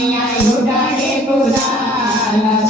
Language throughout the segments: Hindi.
Yeah, you got it, good.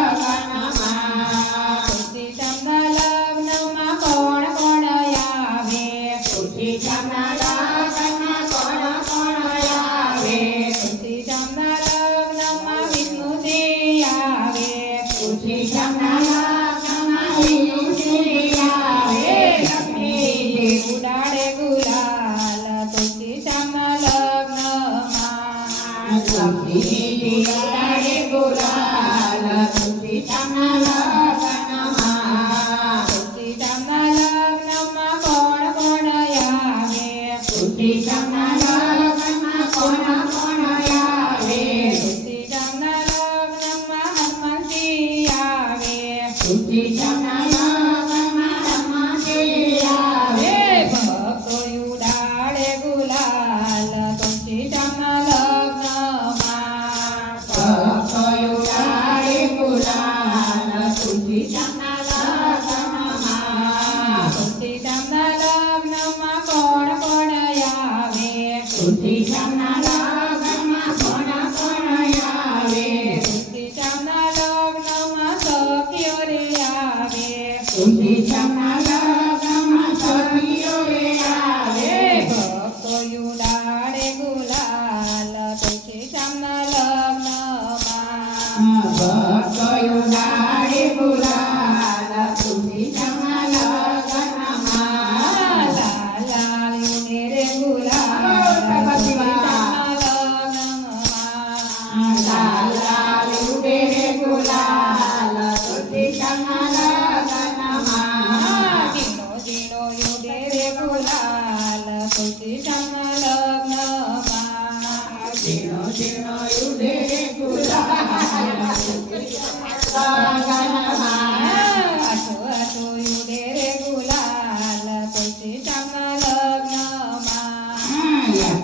yeah.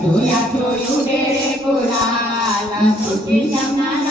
ಪುರ ಪುರಿ ಪುರಾಣ ಪುಟಿ ಸಮಾನ